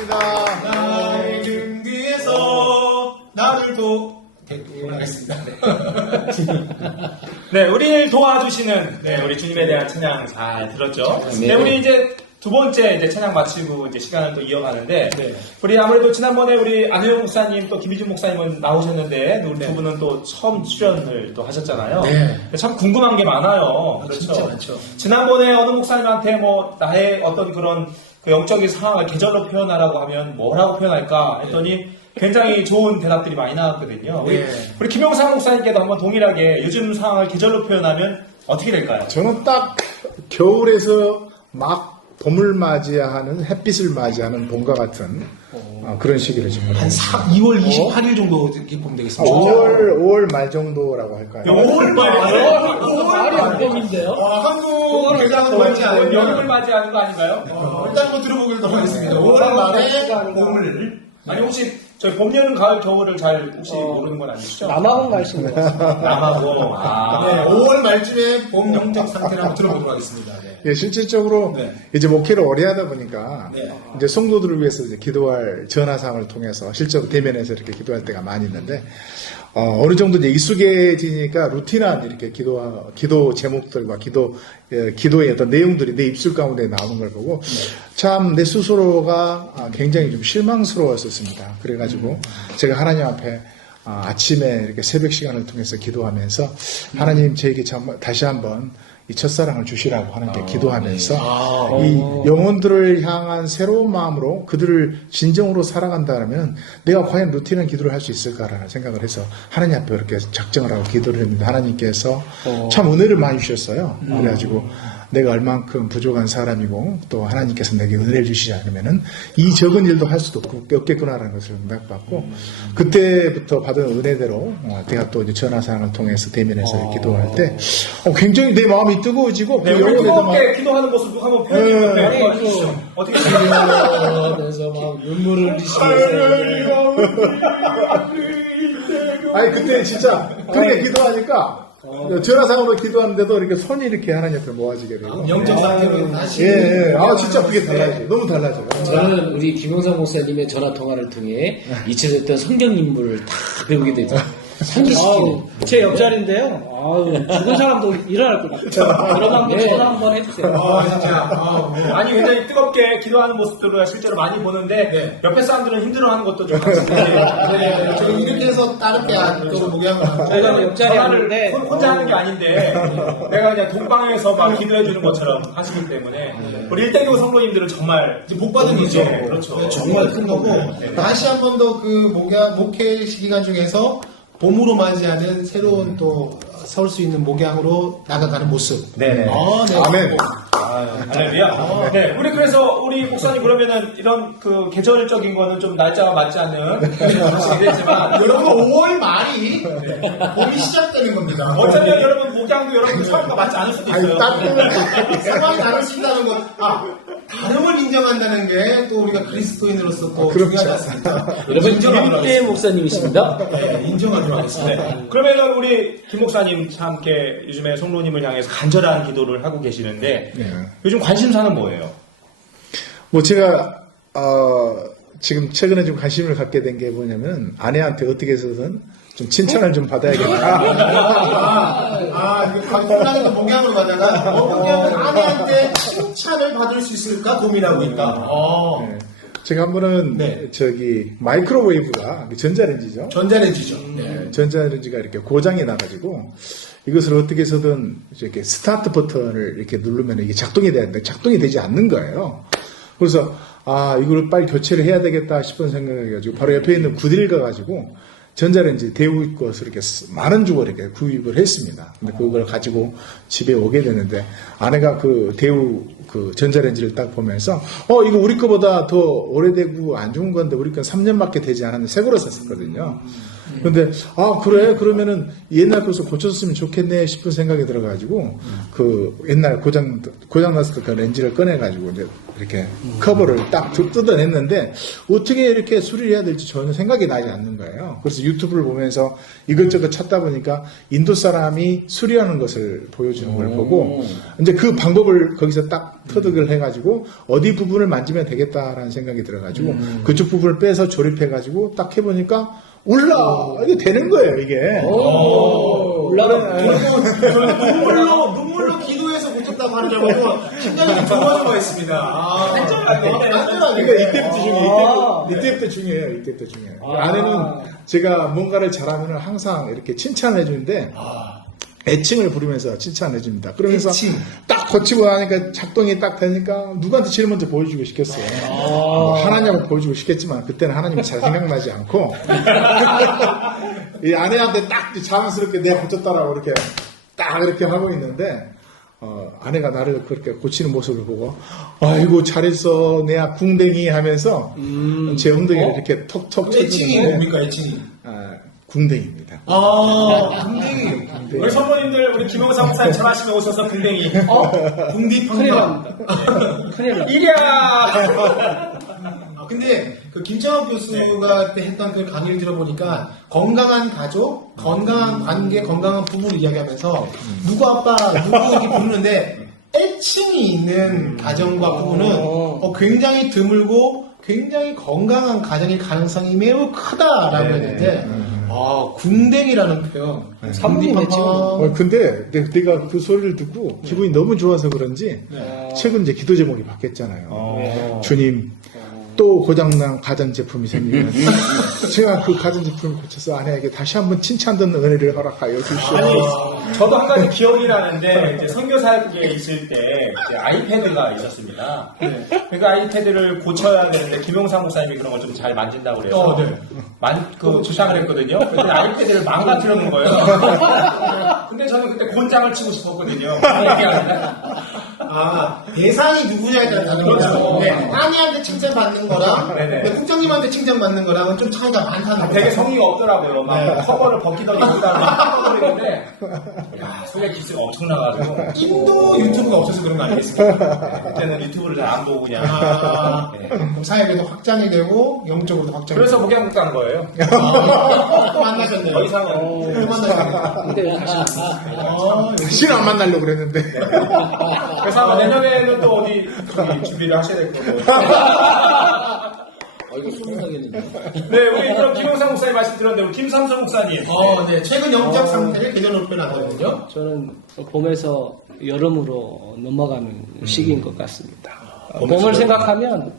나의 등 뒤에서 나를 올라가겠습니다. 네, 우리를 도와주시는 우리 주님에 대한 찬양 잘 들었죠. 네, 우리 이제 두 번째 이제 찬양 마치고 이제 시간을 또 이어가는데 우리 아무래도 지난번에 우리 안효영 목사님 또 김희준 목사님은 나오셨는데 우리 두 분은 또 처음 출연을 또 하셨잖아요. 네. 참 궁금한 게 많아요. 그렇죠. 진짜 많죠. 지난번에 어느 목사님한테 뭐 나의 어떤 그런 그 영적인 상황을 계절로 표현하라고 하면 뭐라고 표현할까 했더니 굉장히 좋은 대답들이 많이 나왔거든요. 우리 김영상 목사님께도 한번 동일하게 요즘 상황을 계절로 표현하면 어떻게 될까요? 저는 딱 겨울에서 막 봄을 맞이하는 햇빛을 맞이하는 봄과 같은 그런 시기를 지금 한 2월 28일 정도 이렇게 보면 되겠습니다. 5월 말 정도라고 할까요? 5월 말이요? 말이 안 되는데요? 한국 계장은 맞지 않아요. 여름을 맞이하는 거 아닌가요? 일단 한번 들어보도록 하겠습니다. 5월 말에 봄을. 아니 혹시 저희 봄, 여름, 가을, 겨울을 잘 혹시 모르는 건 아니시죠? 남아공 날씨인 것 같습니다. 남하고 네, 5월 말쯤에 봄 영적 상태를 한번 들어보도록 하겠습니다. 네. 예, 실질적으로 이제 목회를 오래 하다 보니까 네. 이제 성도들을 위해서 이제 기도할 전화상을 통해서 실제로 대면에서 이렇게 기도할 때가 많이 있는데 어느 정도 이제 익숙해지니까 루틴한 이렇게 기도 제목들과 기도의 어떤 내용들이 내 입술 가운데 나오는 걸 보고 참 내 스스로가 굉장히 좀 실망스러웠었습니다. 그래가지고 제가 하나님 앞에 아침에 이렇게 새벽 시간을 통해서 기도하면서 하나님 저에게 다시 한번 이 첫사랑을 주시라고 하나님께 기도하면서 이 영혼들을 향한 새로운 마음으로 그들을 진정으로 사랑한다면 내가 과연 루틴한 기도를 할 수 있을까라는 생각을 해서 하나님 앞에 이렇게 작정을 하고 기도를 했는데 하나님께서 참 은혜를 많이 주셨어요. 그래가지고 내가 얼만큼 부족한 사람이고 또 하나님께서 내게 은혜를 주시지 않으면은 이 적은 일도 할 수도 없겠구나라는 것을 생각받고 그때부터 받은 은혜대로 내가 또 이제 전화상을 통해서 대면해서 기도할 때 굉장히 내 마음이 마음이 뜨거워지고 그 네, 우리 영혼에서 막 뜨겁게 기도하는 모습 한번 표현해 주는데 어떻게 그래서 막 눈물을 흘리시면서 아니 그때 진짜 그렇게 기도하니까 전화상으로 기도하는데도 이렇게 손이 이렇게 하나님 옆에 모아지게 되고 영적 상태로 다시. 예. 아 진짜 그게 달라져요. 너무 달라져요. 저는 우리 김영삼 목사님의 전화 통화를 통해 잊혀졌던 성경 인물을 다 배우게 되죠. 상기시키는. 제 옆자리인데요. 아유, 죽은 사람도 일어날 것 같아요. 그럼 한번 예. 전화 한번 해주세요. 아니 굉장히 뜨겁게 기도하는 모습들을 실제로 많이 보는데 네. 옆에 사람들은 힘들어하는 것도 좀 같이 느껴요. 지금 이렇게 해서 다르게 또 목양을 저희가 옆자리에 전화를 왔는데 혼자 하는 게 아닌데 내가 그냥 동방에서 막 기도해 주는 것처럼 하시기 때문에 우리 1대1 성도님들은 정말 복 받은 일이죠. 네, 그렇죠. 네, 정말 큰 거고 다시 한 번 더 그 목회 시기간 중에서 봄으로 맞이하는 새로운 또 설 수 있는 목양으로 나가가는 모습. 네네. 네. 아멘. 할렐루야. 네, 우리 그래서 우리 목사님 그러면은 이런 그 계절적인 거는 좀 날짜가 맞지 않는 그렇겠지만 여러분 5월 말이 봄이 시작되는 겁니다. 어쩌면 여러분 목양도 여러분 처음과 맞지 않을 수도 있어요. 상황이 다를 수 있다는 것. 다름을 인정한다는 게 또 우리가 그리스도인으로서 또 그렇죠. 중요하지 않습니까? 여러분, 인정하도록 1대 하겠습니다. 목사님이십니다. 네, 인정하도록 하겠습니다. 네. 그러면은 우리 김 목사님 참 함께 요즘에 성도님을 향해서 간절한 기도를 하고 계시는데 네. 요즘 관심사는 뭐예요? 뭐 제가 지금 최근에 좀 관심을 갖게 된 게 뭐냐면 아내한테 어떻게 해서든 좀 칭찬을 좀 받아야겠다. 이거 방송하는 목양으로 가다가 목양은 아내한테 칭찬을 받을 수 있을까 고민하고 있다. 네. 제가 한 번은 네. 저기 마이크로웨이브가 전자레인지죠. 전자레인지죠. 네, 전자레인지가 이렇게 고장이 나가지고 이것을 어떻게 해서든 이렇게 스타트 버튼을 이렇게 누르면 이게 작동이 되는데 작동이 되지 않는 거예요. 그래서 이걸 빨리 교체를 해야 되겠다 싶은 생각을 가지고 바로 옆에 있는 구딜 가가지고 전자레인지 대우 것을 이렇게 많은 주고 이렇게 구입을 했습니다. 근데 그걸 가지고 집에 오게 되는데 아내가 그 대우 그 전자레인지를 딱 보면서 이거 우리 거보다 더 오래되고 안 좋은 건데 우리 건 3년밖에 되지 않았는데 새 거로 샀었거든요. 근데 그래 그러면은 옛날 거서 고쳤으면 좋겠네 싶은 생각이 들어가지고 그 옛날 고장 났을 때 그 렌즈를 꺼내가지고 이제 이렇게 커버를 딱 뜯어냈는데 어떻게 이렇게 수리를 해야 될지 전혀 생각이 나지 않는 거예요. 그래서 유튜브를 보면서 이것저것 찾다 보니까 인도 사람이 수리하는 것을 보여주는 걸 보고 이제 그 방법을 거기서 딱 터득을 해가지고 어디 부분을 만지면 되겠다라는 생각이 들어가지고 그쪽 부분을 빼서 조립해가지고 딱 해보니까 이게 되는 거예요, 이게. 눈물로 기도해서 고쳤다고 하느냐고 심장이 좋아진 거 있습니다. 이때부터 중요해요, 이때부터 중요해요. 아내는 제가 뭔가를 잘하면 항상 이렇게 칭찬해 주는데, 애칭을 부르면서 칭찬해 줍니다. 그러면서 애칭. 딱 고치고 나니까 작동이 딱 되니까 누구한테 제일 먼저 보여주고 싶겠어요. 하나님한테 보여주고 싶겠지만 그때는 하나님이 잘 생각나지 않고 이 아내한테 딱 자랑스럽게 내가 고쳤다라고 이렇게 딱 이렇게 하고 있는데 아내가 나를 그렇게 고치는 모습을 보고 아이고 잘했어 내야 궁뎅이 하면서 제 엉덩이를 이렇게 톡톡 애칭이 쳐주는데 뭡니까, 애칭이? 궁뎅이입니다. 궁뎅이. 우리 성도님들 우리 김영사 목사님 전화하시면 오셔서 근댕이 궁디 큰일 펑다. 납니다. 큰일 납니다. 이랴 근데 그 김창업 교수가 그때 했던 그 강의를 들어보니까 건강한 가족, 건강한 관계, 건강한 부부를 이야기하면서 누구 아빠, 누구 이렇게 부르는데 애칭이 있는 가정과 부부는 굉장히 드물고 굉장히 건강한 가정의 가능성이 매우 크다라고 했는데 궁뎅이라는 표현. 사모님 애칭은 근데 내가 그 소리를 듣고 기분이 너무 좋아서 그런지 최근 이제 기도 제목이 바뀌었잖아요. 주님 또 고장난 가전제품이 생기면 제가 그 가전제품을 고쳐서 아내에게 다시 한번 칭찬 듣는 은혜를 허락하여 주시옵소서. 아니, 저도 한 가지 기억이 나는데, 이제 선교사역에 있을 때, 이제 아이패드가 있었습니다. 그 아이패드를 고쳐야 되는데, 김용삼 목사님이 그런 걸 좀 잘 만진다고 그래서, 주장을 했거든요. 근데 아이패드를 망가뜨려 놓은 거예요. 근데 저는 그때 곤장을 치고 싶었거든요. 대상이 누구냐에 따라 다릅니다. 네, 아니한테 칭찬받는 거랑 네네. 네, 국장님한테 칭찬받는 거랑은 좀 차이가 많다는 거죠. 되게 성의가 없더라고요. 막 네. 커버를 벗기더니 여기다 막 커버리는데 야, 소개 기수가 엄청나가지고 인도 유튜브가 없어서 그런 거 아니겠습니까? 그때는 유튜브를 잘 안 보고 그냥 네. 그럼 사회에도 확장이 되고 영적으로도 확장이 그래서 되고 목양국 간 거예요. 또 만나셨네요. 더 이상은 또 만나셨네요. 근데 사실 다시는 안 만나려고 그랬는데. 그래서 아마 내년에는 또 어디 저기 준비를 하셔야 될 거고. 이거 소문나겠는데. 네, 우리 그럼 김영삼 목사님 말씀 들었는데 우리 김삼성 목사님. 네. 최근 영적 상태를 개전으로 표현하거든요. 저는 봄에서 여름으로 넘어가는 시기인 것 같습니다. 봄을 생각하면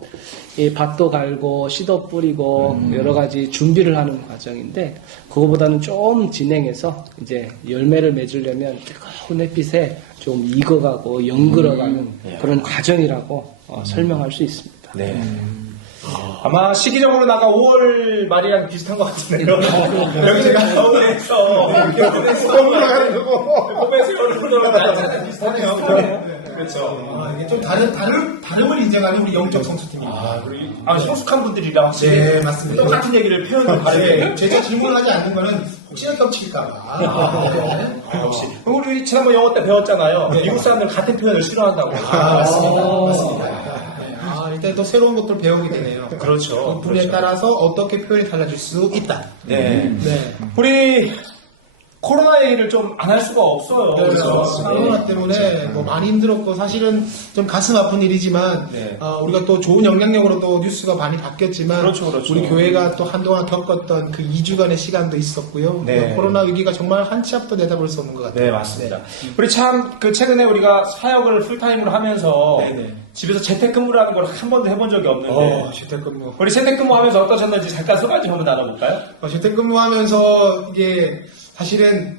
이 밭도 갈고 씨도 뿌리고 여러 가지 준비를 하는 과정인데 그거보다는 좀 진행해서 이제 열매를 맺으려면 뜨거운 햇빛에 좀 익어가고 연그러가는 그런 과정이라고 설명할 수 있습니다. 네. 아마 시기적으로 나가 5월 말이랑 비슷한 것 같은데요. 여기 제가 겨울에서 올라가는 거고. 봄에서 여름으로 날짜가 비슷하네요. 그렇죠. 이게 좀 다름을 인정하는 우리 영적 성수팀입니다. 성숙한 분들이라 확실히 네, 맞습니다. 똑같은 얘기를 표현을 다르게. 네, 제가 질문하지 않는 거는 혹시나 겹칠까봐. 역시. 우리 지난번 영어 때 배웠잖아요. 미국 사람들 같은 표현을 싫어한다고. 맞습니다. 일단 또 새로운 것들을 배우게 되네요. 그렇죠. 분에 따라서 어떻게 표현이 달라질 수 있다. 네. 네. 우리 코로나 얘기를 좀 안 할 수가 없어요. 그래서 그렇죠? 코로나 때문에 뭐 많이 힘들었고 사실은 좀 가슴 아픈 일이지만 네. 우리가 또 좋은 영향력으로 또 뉴스가 많이 바뀌었지만 그렇죠. 우리 교회가 또 한동안 겪었던 그 2주간의 시간도 있었고요. 네. 코로나 위기가 정말 한 치 앞도 내다볼 수 없는 것 같아요. 네, 맞습니다. 우리 참, 최근에 우리가 사역을 풀타임으로 하면서 네네. 집에서 재택근무라는 걸 한 번도 해본 적이 없는데 재택근무. 우리 재택근무 하면서 어떠셨는지 잠깐 소감 좀 한번 나눠볼까요? 재택근무하면서 이게 사실은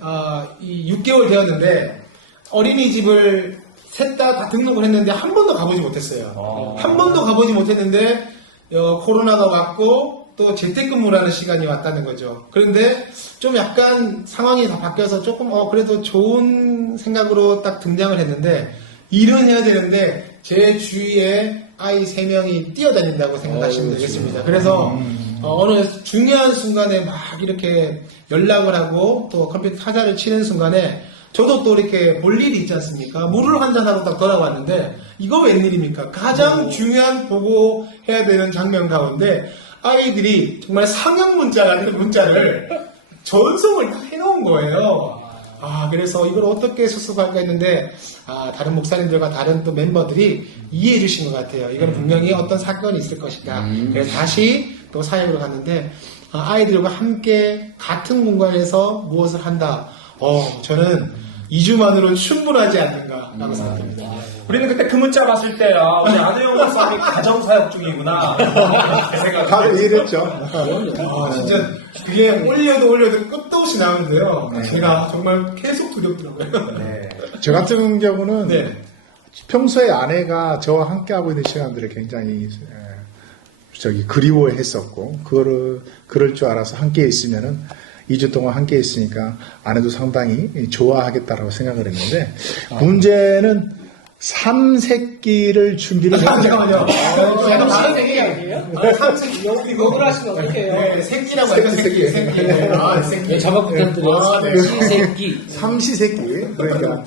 이 6개월 되었는데 어린이집을 셋 다 등록을 했는데 한 번도 가보지 못했어요. 한 번도 가보지 못했는데 코로나가 왔고 또 재택근무라는 시간이 왔다는 거죠. 그런데 좀 약간 상황이 다 바뀌어서 조금 그래도 좋은 생각으로 딱 등장을 했는데 일은 해야 되는데 제 주위에 아이 3명이 뛰어다닌다고 생각하시면 되겠습니다. 그래서 어느 중요한 순간에 막 이렇게 연락을 하고 또 컴퓨터 타자를 치는 순간에 저도 또 이렇게 볼 일이 있지 않습니까? 물을 한잔하고 딱 돌아왔는데 이거 웬일입니까? 가장 중요한 보고 해야 되는 장면 가운데 아이들이 정말 상형 문자 같은 문자를 전송을 다 해놓은 거예요. 그래서 이걸 어떻게 수습할까 했는데, 다른 목사님들과 다른 또 멤버들이 이해해 주신 것 같아요. 이건 분명히 어떤 사건이 있을 것이다. 그래서 다시 또 사역으로 갔는데, 아이들과 함께 같은 공간에서 무엇을 한다. 저는 2주만으로 충분하지 않는가라고 생각합니다. 우리는 그때 그 문자 봤을 때 우리 안혜영 목사님이 가정사역 중이구나 생각. 다들 이해했죠. 진짜 그게 올려도 끝도 없이 나오는데요. 제가 정말 계속 두렵더라고요. 네. 저 같은 경우는 네. 평소에 아내가 저와 함께하고 있는 시간들을 굉장히 그리워했었고 그럴 줄 알아서 함께 있으면은 2주 동안 함께 있으니까 아내도 상당히 좋아하겠다라고 생각을 했는데 문제는 3새끼를 준비를 잠깐만요. 제가 다른 얘기 아니에요? 욕을 하시면 어떡해요? 네, 새끼라고 하니까 새끼. 새끼. 네, 자막 부탁드려요. 시새끼. 삼시세끼. 그러니까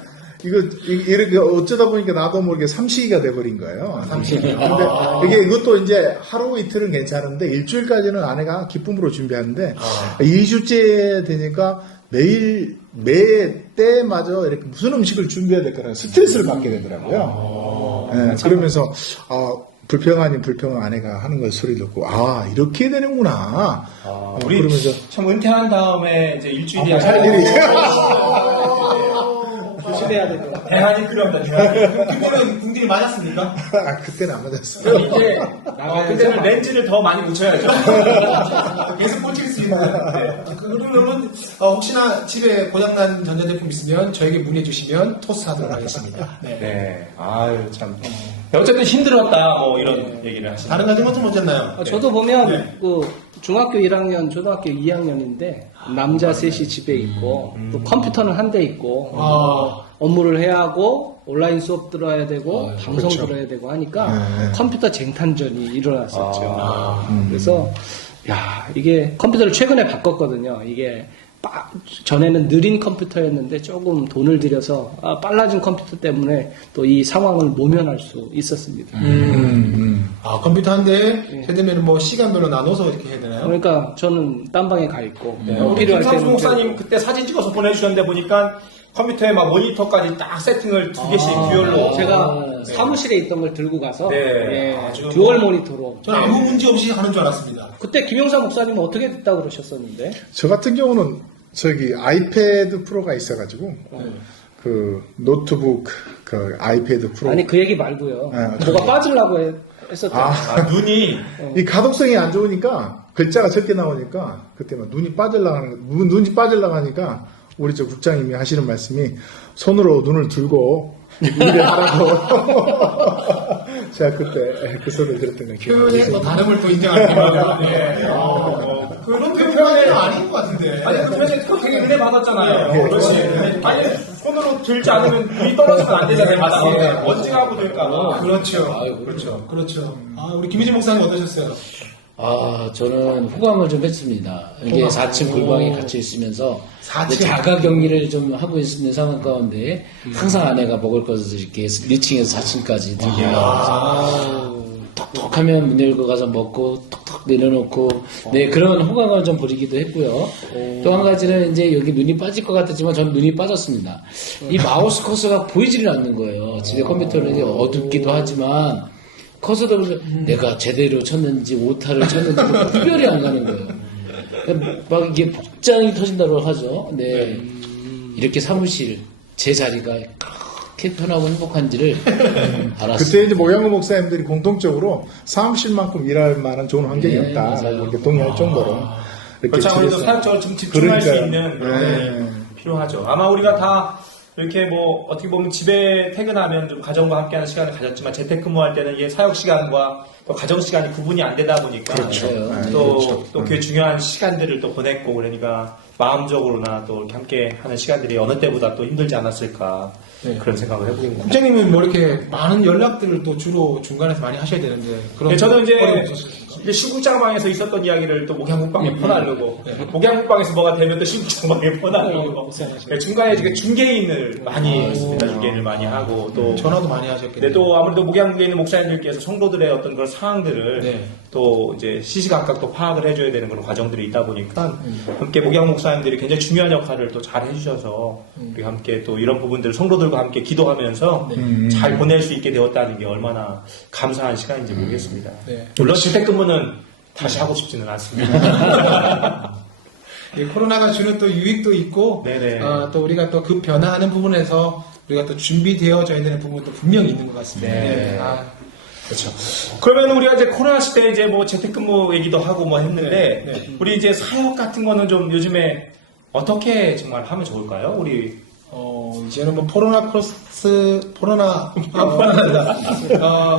이렇게 어쩌다 보니까 나도 모르게 삼시기가 돼버린 거예요. 근데 이것도 이제 하루 이틀은 괜찮은데 일주일까지는 아내가 기쁨으로 준비하는데 2주째 되니까 매 때마저 이렇게 무슨 음식을 준비해야 될까라는 스트레스를 받게 되더라고요. 네, 그러면서 불평 아닌 불평을 아내가 하는 걸 소리 듣고 이렇게 되는구나. 우리 그러면서 참 은퇴한 다음에 이제 일주일이 할 일이 조심해야 될 것 같아요. 대안이 필요합니다. 대안이. 그때는 궁들이 맞았습니까? 그때는 안 맞았어요. 그럼 이제 그때는 렌즈를 더 많이 묻혀야죠. 계속 꽂힐 수 있는. 그러면 혹시나 집에 고장난 전자제품 있으면 저에게 문의해 주시면 토스하도록 하겠습니다. 네. 네. 아유 참. 어쨌든 힘들었다 뭐 이런 얘기를 하시네요. 다른 가정은 좀 어땠나요? 저도 보면 네. 그 중학교 1학년, 초등학교 2학년인데 남자 셋이 집에 있고 또 컴퓨터는 한 대 있고 업무를 해야 하고 온라인 수업 들어야 되고 방송 그렇죠. 들어야 되고 하니까 컴퓨터 쟁탈전이 일어났었죠. 그래서 야 이게 컴퓨터를 최근에 바꿨거든요. 이게 전에는 느린 컴퓨터였는데 조금 돈을 들여서 빨라진 컴퓨터 때문에 또 이 상황을 모면할 수 있었습니다. 아, 컴퓨터 한 대 해되면 뭐 시간별로 나눠서 이렇게 해야 되나요? 그러니까 저는 딴 방에 가 있고 우리 필요할 김상수 때는 목사님 그때 사진 찍어서 보내주셨는데 보니까 컴퓨터에 막 모니터까지 딱 세팅을 2개씩 듀얼로. 제가 사무실에 있던 걸 들고 가서 네. 예, 아주 듀얼 뭐- 모니터로 저는 아무 문제 없이 하는 줄 알았습니다. 그때 김영사 목사님은 어떻게 됐다고 그러셨었는데 저 같은 경우는 저기 아이패드 프로가 있어가지고 그 노트북 그 아이패드 프로 아니 그 얘기 말고요. 네, 뭐가 빠지려고 했었죠. 눈이 이 가독성이 안 좋으니까 글자가 적게 나오니까 그때 막 눈이 빠질라고 하니까 우리 저 국장님이 하시는 말씀이 손으로 눈을 들고 일을 하라고 제가 그때 그 소리를 들었던 게 표현의 또 다름을 또 인정합니다. 그런 표현은 아닌 것 같은데. 아니 그 표현이 되게 은혜 받았잖아요. 그렇지. 아니 손으로 들지 않으면 눈이 떨어지면 안 되잖아요. 바닥에 먼지가 될까. 그렇죠. 그렇죠. 아, 우리 김희진 목사님 어떠셨어요? 저는 호감을 좀 했습니다. 이게 4층 골방에 갇혀 있으면서 4층. 이제 자가 격리를 좀 하고 있는 상황 가운데 항상 아내가 먹을 것을 이렇게 1층에서 4층까지 들고 올라가서 톡톡하면 문 열고 가서 먹고 톡톡 내려놓고 네 그런 호감을 좀 부리기도 했고요. 또 한 가지는 이제 여기 눈이 빠질 것 같았지만 저는 눈이 빠졌습니다. 이 마우스 커서가 보이지를 않는 거예요. 집에 컴퓨터는 이제 어둡기도 하지만 커서도 내가 제대로 쳤는지 오타를 쳤는지 구별이 안 가는 거예요. 막 이게 복장이 터진다고 하죠. 네. 이렇게 사무실 제 자리가 그렇게 편하고 행복한지를 알았어요. 그때 이제 모양구 목사님들이 공통적으로 사무실만큼 일할 만한 좋은 환경이 네, 없다 맞아요. 이렇게 동의할 정도로 이렇게 그렇죠. 아무래도 집에서. 사역적으로 좀 집중할 수 그러니까요. 있는 네. 필요하죠. 아마 우리가 다 이렇게 뭐 어떻게 보면 집에 퇴근하면 좀 가정과 함께하는 시간을 가졌지만 재택근무할 때는 이게 사역 시간과 또 가정 시간이 구분이 안 되다 보니까 그렇죠. 맞아요. 또 그 중요한 시간들을 또 보냈고 그러니까 마음적으로나 또 이렇게 함께 하는 시간들이 어느 때보다 또 힘들지 않았을까 그런 생각을 해보겠습니다. 국장님은 뭐 이렇게 많은 연락들을 또 주로 중간에서 많이 하셔야 되는데 그런 네, 저는 어려움이 없었습니까? 이제 시국장방에서 있었던 이야기를 또 목양국방에 퍼나르고 목양국방에서 뭐가 되면 또 시국장방에 퍼나르고 네, 중간에 이제 중개인을 많이 했습니다. 중개인을 많이 하고 또 전화도 많이 하셨겠네요. 네, 또 아무래도 목양국에 있는 목사님들께서 성도들의 어떤 그런 상황들을 네. 또 이제 시시각각 또 파악을 해줘야 되는 그런 과정들이 있다 보니까 함께 목양 목사님들이 굉장히 중요한 역할을 또 잘 해주셔서 우리 함께 또 이런 부분들을 성도들과 함께 기도하면서 잘 보낼 수 있게 되었다는 게 얼마나 감사한 시간인지 모르겠습니다. 네. 물론 재택근무는 다시 하고 싶지는 않습니다. 이 코로나가 주는 또 유익도 있고 네네. 또 우리가 또 그 변화하는 부분에서 우리가 또 준비되어져야 되는 부분도 분명히 있는 것 같습니다. 네. 그렇죠. 그러면 우리가 이제 코로나 시대에 이제 뭐 재택근무 얘기도 하고 뭐 했는데 네. 우리 이제 사역 같은 거는 좀 요즘에 어떻게 정말 하면 좋을까요? 우리 이제는 뭐 포로나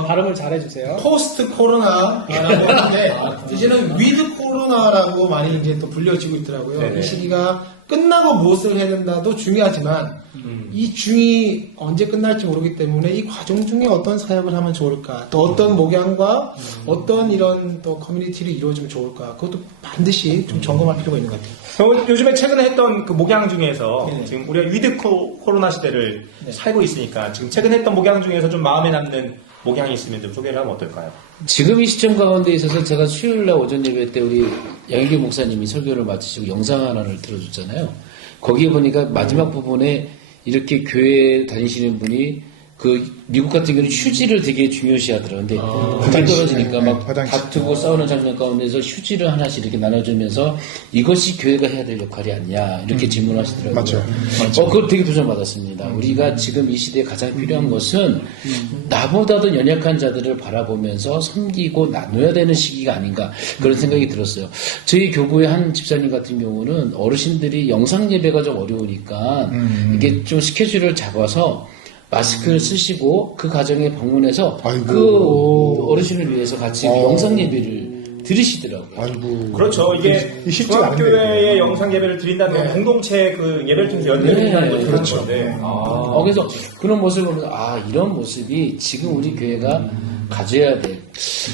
발음을 잘해주세요. 포스트 코로나라고 하는데 이제는 위드 코로나라고 많이 이제 또 불려지고 있더라고요. 네네. 이 시기가 끝나고 무엇을 해야 된다도 중요하지만 이 중이 언제 끝날지 모르기 때문에 이 과정 중에 어떤 사역을 하면 좋을까, 또 어떤 목양과 어떤 이런 또 커뮤니티를 이루어지면 좋을까, 그것도 반드시 좀 점검할 필요가 있는 것 같아요. 요즘에 최근에 했던 그 목양 중에서 네네. 지금 우리가 위드 코로나 시대를 살고 있으니까 지금 최근에 했던 목양 중에서 좀 마음에 남는 목양이 있으면 좀 소개를 하면 어떨까요? 지금 이 시점 가운데 있어서 제가 수요일날 오전 예배 때 우리 양일규 목사님이 설교를 마치시고 영상 하나를 들어줬잖아요. 거기에 보니까 마지막 부분에 이렇게 교회 다니시는 분이 그 미국 같은 경우는 휴지를 되게 중요시 하더라고요. 근데 불이 떨어지니까 막 화장실. 다투고 싸우는 장면 가운데서 휴지를 하나씩 이렇게 나눠주면서 이것이 교회가 해야 될 역할이 아니냐 이렇게 질문하시더라고요. 맞죠. 그걸 되게 도전받았습니다. 우리가 지금 이 시대에 가장 필요한 것은 나보다도 연약한 자들을 바라보면서 섬기고 나눠야 되는 시기가 아닌가 그런 생각이 들었어요. 저희 교구의 한 집사님 같은 경우는 어르신들이 영상 예배가 좀 어려우니까 이게 좀 스케줄을 잡아서 마스크를 쓰시고 그 가정에 방문해서 아이고. 그 어르신을 위해서 같이 영상 예배를 들으시더라고요. 아이고. 그렇죠. 이게 이 쉽지가 않은데. 중앙교회에 영상 예배를 드린다는 건 네. 공동체 그 예배를 통해서 연결을 하는 거죠. 그렇죠. 건데. 그래서 그런 모습을 보면서 이런 모습이 지금 우리 교회가 가져야 돼.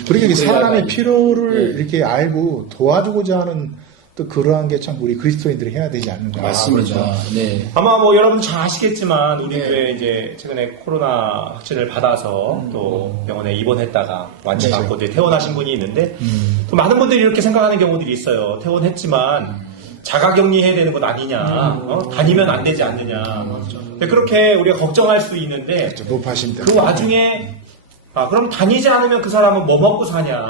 그러니까 이 사람의 교회가 필요를 네. 이렇게 알고 도와주고자 하는 또 그러한 게 참 우리 그리스도인들이 해야 되지 않는가. 맞습니다. 네. 아마 뭐 여러분 잘 아시겠지만 우리 네. 교회 이제 최근에 코로나 확진을 받아서 또 병원에 입원했다가 완치받고 이제 퇴원하신 분이 있는데 또 많은 분들이 이렇게 생각하는 경우들이 있어요. 퇴원했지만 자가격리해야 되는 것 아니냐, 다니면 안 되지 않느냐. 근데 그렇게 우리가 걱정할 수 있는데 높아심 그 때문에. 와중에 그럼 다니지 않으면 그 사람은 뭐 먹고 사냐.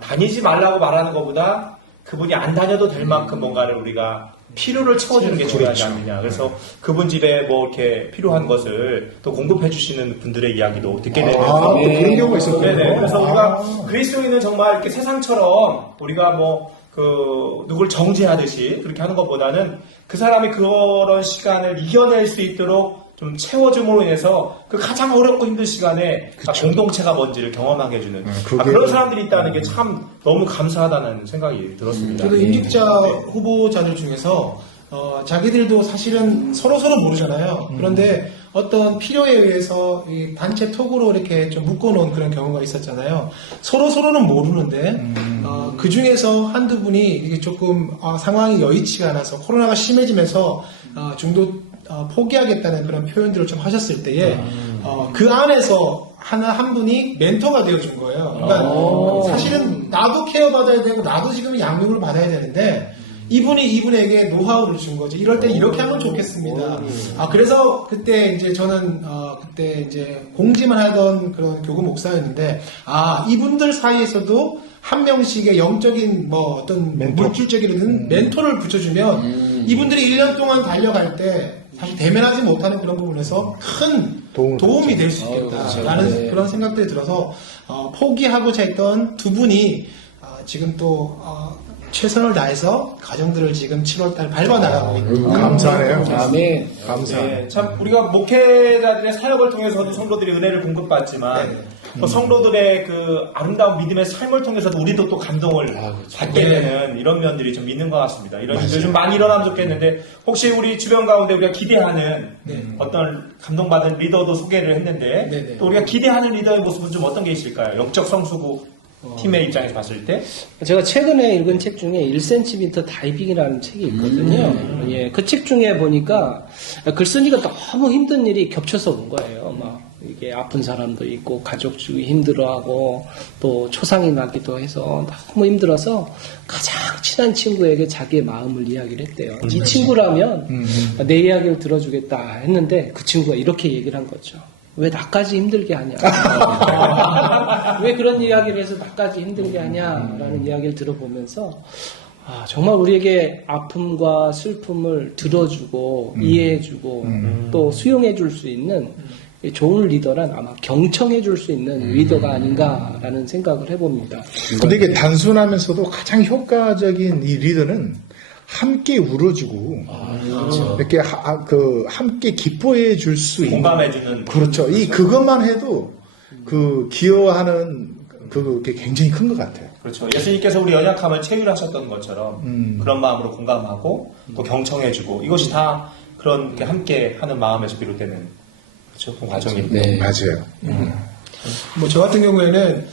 다니지 말라고 말하는 것보다 그분이 안 다녀도 될 만큼 뭔가를 우리가 필요를 채워주는 게 중요하지 않느냐. 그래서 그분 집에 뭐 이렇게 필요한 것을 또 공급해 주시는 분들의 이야기도 듣게 되면서 또 그런 경우가 있었군요. 네네. 그래서 우리가 그리스도인은 정말 이렇게 세상처럼 우리가 뭐 누굴 정죄하듯이 그렇게 하는 것보다는 그 사람이 그런 시간을 이겨낼 수 있도록 좀 채워줌으로 인해서 그 가장 어렵고 힘든 시간에 공동체가 뭔지를 경험하게 해주는 그런 사람들이 있다는 게 참 너무 감사하다는 생각이 들었습니다. 저도 임직자 후보자들 중에서 자기들도 사실은 서로서로 모르잖아요. 그런데 어떤 필요에 의해서 이 단체 톡으로 이렇게 좀 묶어놓은 그런 경우가 있었잖아요. 서로서로는 모르는데 그 중에서 한두 분이 이게 조금 상황이 여의치가 않아서 코로나가 심해지면서 중도 포기하겠다는 그런 표현들을 좀 하셨을 때에 그 안에서 한 분이 멘토가 되어준 거예요. 그러니까 사실은 나도 케어받아야 되고 나도 지금 양육을 받아야 되는데 이분이 이분에게 노하우를 준 거죠. 이럴 때 이렇게 하면 좋겠습니다. 그래서 그때 이제 저는 그때 이제 공지만 하던 그런 교구 목사였는데 이분들 사이에서도 한 명씩의 영적인 뭐 어떤 물질적인 멘토를 붙여주면 이분들이 1년 동안 달려갈 때 사실 대면하지 못하는 그런 부분에서 큰 도움이 될 수 있겠다라는 그런 생각들이 들어서 포기하고자 했던 두 분이 지금 또 최선을 다해서 가정들을 지금 7월달 밟아나가고 있는 감사하네요. 아멘. 감사해요. 네, 참 우리가 목회자들의 사역을 통해서도 성도들이 은혜를 공급받지만 또 성도들의 그 아름다운 믿음의 삶을 통해서도 우리도 또 감동을 받게 되는 이런 면들이 좀 있는 것 같습니다. 이런 일들이 좀 많이 일어나면 좋겠는데 혹시 우리 주변 가운데 우리가 기대하는 어떤 감동받은 리더도 소개를 했는데 또 우리가 기대하는 리더의 모습은 좀 어떤 게 있을까요? 영적 성수고 팀의 입장에서 봤을 때? 제가 최근에 읽은 책 중에 1cm 다이빙이라는 책이 있거든요. 예, 그 책 중에 보니까 글쓴이가 너무 힘든 일이 겹쳐서 온 거예요. 막 이게 아픈 사람도 있고 가족 중에 힘들어하고 또 초상이 나기도 해서 너무 힘들어서 가장 친한 친구에게 자기의 마음을 이야기를 했대요. 이 친구라면 내 이야기를 들어주겠다 했는데 그 친구가 이렇게 얘기를 한 거죠. 왜 나까지 힘들게 하냐? 왜 그런 이야기를 해서 나까지 힘들게 하냐라는 이야기를 들어보면서 정말 우리에게 아픔과 슬픔을 들어주고 이해해주고 또 수용해줄 수 있는 좋은 리더란 아마 경청해줄 수 있는 리더가 아닌가라는 생각을 해봅니다. 근데 이게 단순하면서도 가장 효과적인 이 리더는 함께 울어주고 이렇게 함께 기뻐해 줄 수 있는 공감해주는 그렇죠. 그것만 해도 그 기여하는 그게 굉장히 큰 것 같아요. 그렇죠. 예수님께서 우리 연약함을 체휼하셨던 것처럼 그런 마음으로 공감하고 또 경청해주고 이것이 다 그런 이렇게 함께 하는 마음에서 비롯되는 그렇죠. 그 과정입니다. 네. 맞아요. 뭐 저 같은 경우에는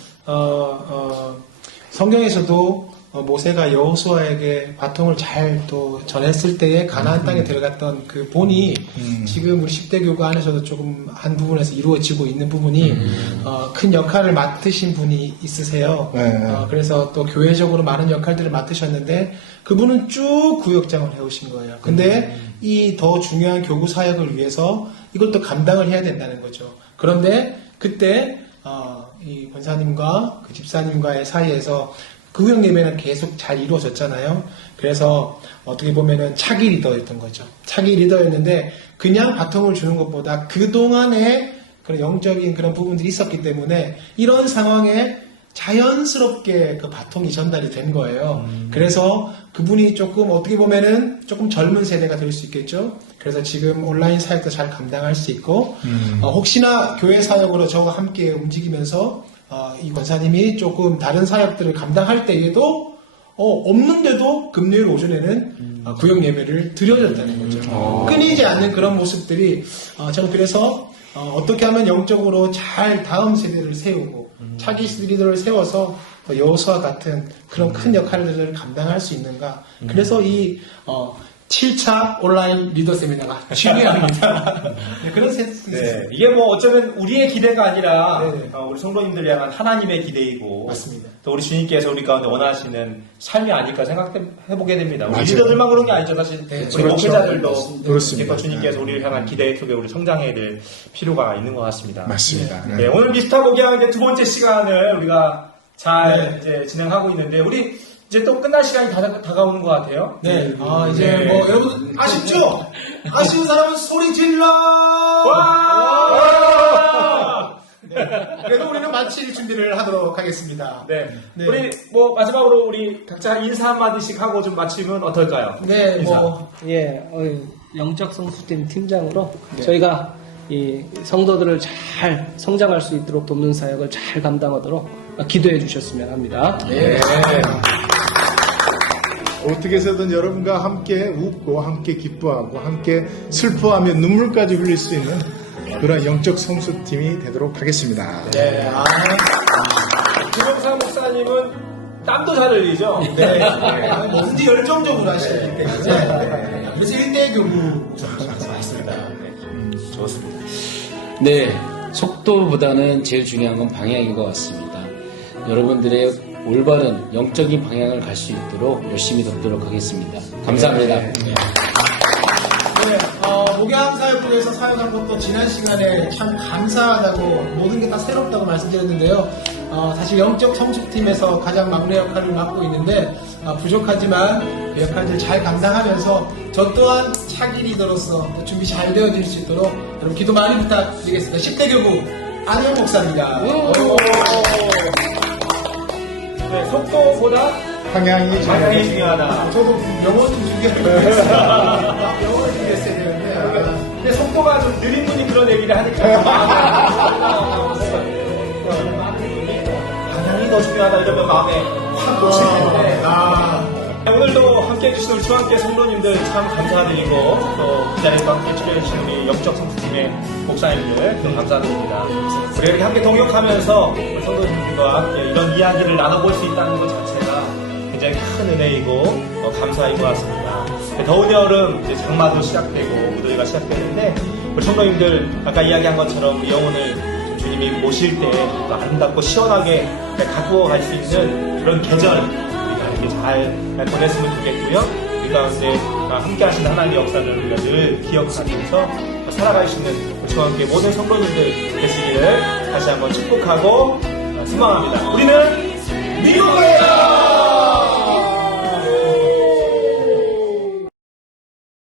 성경에서도 모세가 여호수아에게 바통을 잘 또 전했을 때에 가나안 땅에 들어갔던 그 본이 지금 우리 10대 교구 안에서도 조금 한 부분에서 이루어지고 있는 부분이 큰 역할을 맡으신 분이 있으세요. 그래서 또 교회적으로 많은 역할들을 맡으셨는데 그분은 쭉 구역장을 해오신 거예요. 근데 이 더 중요한 교구 사역을 위해서 이걸 또 감당을 해야 된다는 거죠. 그런데 그때 이 권사님과 그 집사님과의 사이에서 구역 예배는 계속 잘 이루어졌잖아요. 그래서 어떻게 보면은 차기 리더였던 거죠. 차기 리더였는데 그냥 바통을 주는 것보다 그동안에 그런 영적인 그런 부분들이 있었기 때문에 이런 상황에 자연스럽게 그 바통이 전달이 된 거예요. 그래서 그분이 조금 어떻게 보면은 조금 젊은 세대가 될 수 있겠죠. 그래서 지금 온라인 사역도 잘 감당할 수 있고 혹시나 교회 사역으로 저와 함께 움직이면서 이 권사님이 조금 다른 사역들을 감당할 때에도 없는데도 금요일 오전에는 구역 예배를 드려졌다는 거죠. 끊이지 않는 그런 모습들이 저는 그래서 어떻게 하면 영적으로 잘 다음 세대를 세우고 차기 리더를 세워서 여호수아 같은 그런 큰 역할들을 감당할 수 있는가. 그래서 이 7차 온라인 리더 세미나가 중요합니다. 네, 그런 센스. 네, 이게 뭐 어쩌면 우리의 기대가 아니라 네. 우리 성도님들 향한 하나님의 기대이고 맞습니다. 또 우리 주님께서 우리 가운데 원하시는 삶이 아닐까 생각해보게 됩니다. 우리 맞아요. 리더들만 그런 게 아니죠. 사실 네, 우리 그렇죠. 목회자들도 그렇습니다. 또 주님께서 우리를 향한 기대 속에 우리 성장해야 될 필요가 있는 것 같습니다. 맞습니다. 네, 오늘 미스터 고기왕의 두 번째 시간을 우리가 잘 네. 이제 진행하고 있는데 우리 이제 또 끝날 시간이 다가오는 것 같아요. 네. 이제 네. 뭐 여러분 아쉽죠? 아쉬운 사람은 소리 질러! 와! 네. 그래도 우리는 마칠 준비를 하도록 하겠습니다. 네. 네. 우리 뭐 마지막으로 우리 각자 인사 한마디씩 하고 좀 마치면 어떨까요? 네, 인사. 뭐 예, 영적 성수팀 팀장으로 저희가 이 성도들을 잘 성장할 수 있도록 돕는 사역을 잘 감당하도록 기도해 주셨으면 합니다. 네. 어떻게 해서든 여러분과 함께 웃고 함께 기뻐하고 함께 슬퍼하며 눈물까지 흘릴 수 있는 그런 영적 성수팀이 되도록 하겠습니다. 네. 김영상 목사님은 땀도 잘 흘리죠? 네. 뭐든지 열정적으로 하시기 때문에 그래서 1대 교부 맞습니다. 좋습니다. 네, 속도보다는 제일 중요한 건 방향인 것 같습니다. 여러분들의 올바른 영적인 방향을 갈 수 있도록 열심히 돕도록 하겠습니다. 감사합니다. 네, 목양 사역부에서 사역한 것도 지난 시간에 참 감사하다고 모든 게 다 새롭다고 말씀드렸는데요. 사실 영적 성숙팀에서 가장 막내 역할을 맡고 있는데 부족하지만 그 역할들 잘 감당하면서 저 또한 차기 리더로서 준비 잘 되어질 수 있도록 여러분 기도 많이 부탁드리겠습니다. 10대 교부 안현 목사입니다. 네, 속도보다 방향이 방향이 중요하다. 저도 영어 좀 준비하려고 했어요. 영어를 준비했어야 되는데 근데 속도가 좀 느린 분이 그런 얘기를 하니까 방향이 더 중요하다 이러면 마음에 확 꽂히는데 오늘도 함께 해주신 우리 중앙교회 성도님들 참 감사드리고 또 그 자리에서 함께 출연해주신 우리 영적 성수팀의 목사님들 또 감사드립니다. 우리 이렇게 함께 동역하면서 우리 성도님들과 함께 이런 이야기를 나눠볼 수 있다는 것 자체가 굉장히 큰 은혜이고 감사인 것 같습니다. 더운 여름 이제 장마도 시작되고 무더위가 시작되는데 우리 성도님들 아까 이야기한 것처럼 우리 영혼을 주님이 모실 때 또 아름답고 시원하게 가꾸어 갈 수 있는 그런 계절 우리가 이렇게 잘 보냈으면 좋겠고요. 우리 가운데 함께 하시는 하나님의 역사를 우리가 늘 기억하면서 살아갈 수 있는 우리 중앙교회 모든 성도님들 되시기를 다시 한번 축복하고 소망합니다. 우리는 미국의